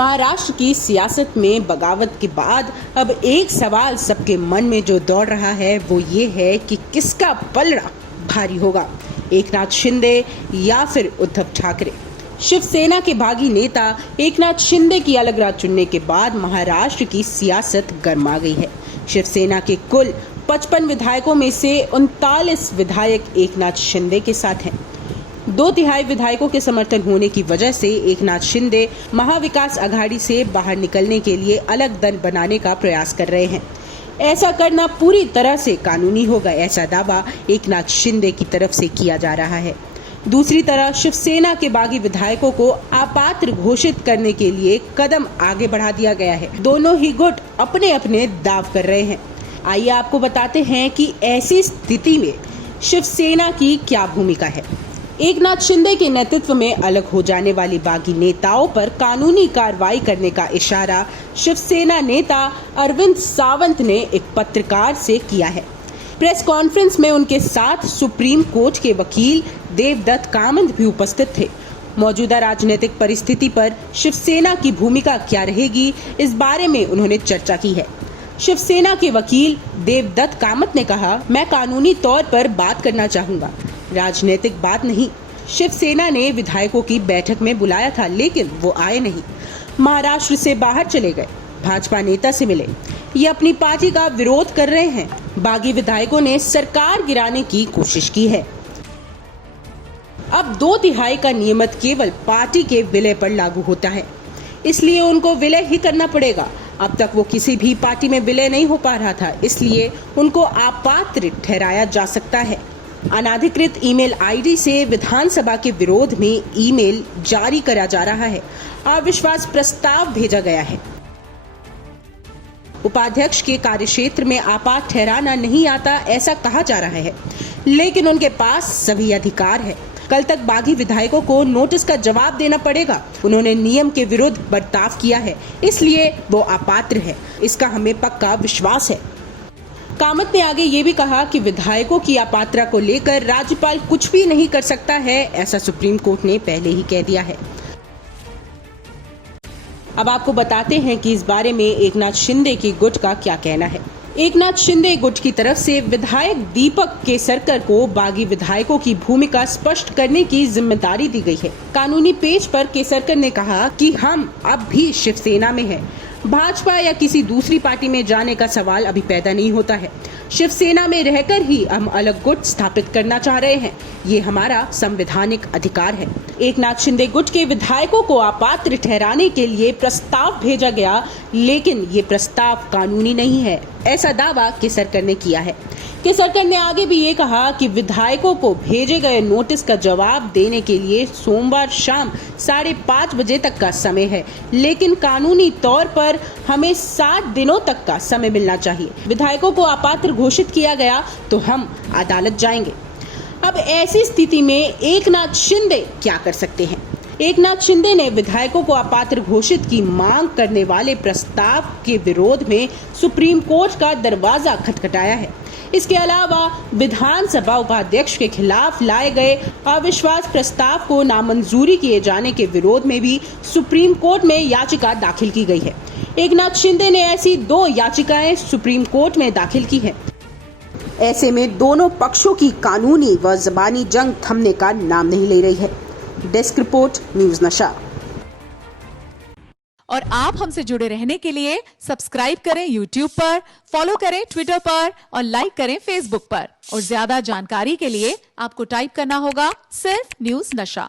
महाराष्ट्र की सियासत में बगावत के बाद अब एक सवाल सबके मन में जो दौड़ रहा है वो ये है कि किसका पलड़ा भारी होगा, एकनाथ शिंदे या फिर उद्धव ठाकरे। शिवसेना के बागी नेता एकनाथ शिंदे की अलग राह चुनने के बाद महाराष्ट्र की सियासत गर्मा गई है। शिवसेना के कुल 55 विधायकों में से 39 विधायक एकनाथ शिंदे के साथ हैं। 2/3 विधायकों के समर्थन होने की वजह से एकनाथ शिंदे महाविकास आघाड़ी से बाहर निकलने के लिए अलग दल बनाने का प्रयास कर रहे हैं। ऐसा करना पूरी तरह से कानूनी होगा, ऐसा दावा एकनाथ शिंदे की तरफ से किया जा रहा है। दूसरी तरफ शिवसेना के बागी विधायकों को अपात्र घोषित करने के लिए कदम आगे बढ़ा दिया गया है। दोनों ही गुट अपने अपने दाव कर रहे हैं। आइए आपको बताते हैं कि ऐसी स्थिति में शिवसेना की क्या भूमिका है। एकनाथ शिंदे के नेतृत्व में अलग हो जाने वाली बागी नेताओं पर कानूनी कार्रवाई करने का इशारा शिवसेना नेता अरविंद सावंत ने एक पत्रकार से किया है। प्रेस कॉन्फ्रेंस में उनके साथ सुप्रीम कोर्ट के वकील देवदत्त कामत भी उपस्थित थे। मौजूदा राजनीतिक परिस्थिति पर शिवसेना की भूमिका क्या रहेगी, इस बारे में उन्होंने चर्चा की है। शिवसेना के वकील देवदत्त कामत ने कहा, मैं कानूनी तौर पर बात करना चाहूंगा, राजनीतिक बात नहीं। शिवसेना ने विधायकों की बैठक में बुलाया था लेकिन वो आए नहीं, महाराष्ट्र से बाहर चले गए, भाजपा नेता से मिले, ये अपनी पार्टी का विरोध कर रहे हैं। बागी विधायकों ने सरकार गिराने की कोशिश की है। अब 2/3 का नियमित केवल पार्टी के विलय पर लागू होता है, इसलिए उनको विलय ही करना पड़ेगा। अब तक वो किसी भी पार्टी में विलय नहीं हो पा रहा था, इसलिए उनको अपात्र ठहराया जा सकता है। अनाधिकृत ईमेल आईडी से विधानसभा के विरोध में ईमेल जारी करा जा रहा है। अविश्वास प्रस्ताव भेजा गया है। उपाध्यक्ष के कार्यक्षेत्र में आपात ठहराना नहीं आता, ऐसा कहा जा रहा है, लेकिन उनके पास सभी अधिकार है। कल तक बागी विधायकों को नोटिस का जवाब देना पड़ेगा। उन्होंने नियम के विरुद्ध बर्ताव किया है, इसलिए वो अपात्र है, इसका हमें पक्का विश्वास है। कामत ने आगे ये भी कहा कि विधायकों की अपात्रता को लेकर राज्यपाल कुछ भी नहीं कर सकता है, ऐसा सुप्रीम कोर्ट ने पहले ही कह दिया है। अब आपको बताते हैं कि इस बारे में एकनाथ शिंदे की गुट का क्या कहना है। एकनाथ शिंदे गुट की तरफ से विधायक दीपक केसरकर को बागी विधायकों की भूमिका स्पष्ट करने की जिम्मेदारी दी गई है। कानूनी पेज पर केसरकर ने कहा कि हम अब भी शिवसेना में हैं, भाजपा या किसी दूसरी पार्टी में जाने का सवाल अभी पैदा नहीं होता है। शिवसेना में रहकर ही हम अलग गुट स्थापित करना चाह रहे हैं, ये हमारा संवैधानिक अधिकार है। एकनाथ शिंदे गुट के विधायकों को अपात्र ठहराने के लिए प्रस्ताव भेजा गया, लेकिन ये प्रस्ताव कानूनी नहीं है, ऐसा दावा केसरकर ने किया है। केसरकर ने आगे भी ये कहा कि विधायकों को भेजे गए नोटिस का जवाब देने के लिए सोमवार शाम 5:30 बजे तक का समय है, लेकिन कानूनी तौर पर हमें 7 दिनों तक का समय मिलना चाहिए। विधायकों को अपात्र घोषित किया गया तो हम अदालत जाएंगे। अब ऐसी स्थिति में एकनाथ शिंदे क्या कर सकते हैं? एकनाथ शिंदे ने विधायकों को अपात्र घोषित की मांग करने वाले प्रस्ताव के विरोध में सुप्रीम कोर्ट का दरवाजा खटखटाया है। इसके अलावा विधानसभा उपाध्यक्ष के खिलाफ लाए गए अविश्वास प्रस्ताव को नामंजूरी किए जाने के विरोध में भी सुप्रीम कोर्ट में याचिका दाखिल की गई है। एकनाथ शिंदे ने ऐसी 2 याचिकाएं सुप्रीम कोर्ट में दाखिल की है। ऐसे में दोनों पक्षों की कानूनी व ज़बानी जंग थमने का नाम नहीं ले रही है। डेस्क रिपोर्ट, न्यूज नशा। और आप हमसे जुड़े रहने के लिए सब्सक्राइब करें YouTube पर, फॉलो करें Twitter पर और लाइक करें Facebook पर। और ज्यादा जानकारी के लिए आपको टाइप करना होगा सिर्फ न्यूज नशा।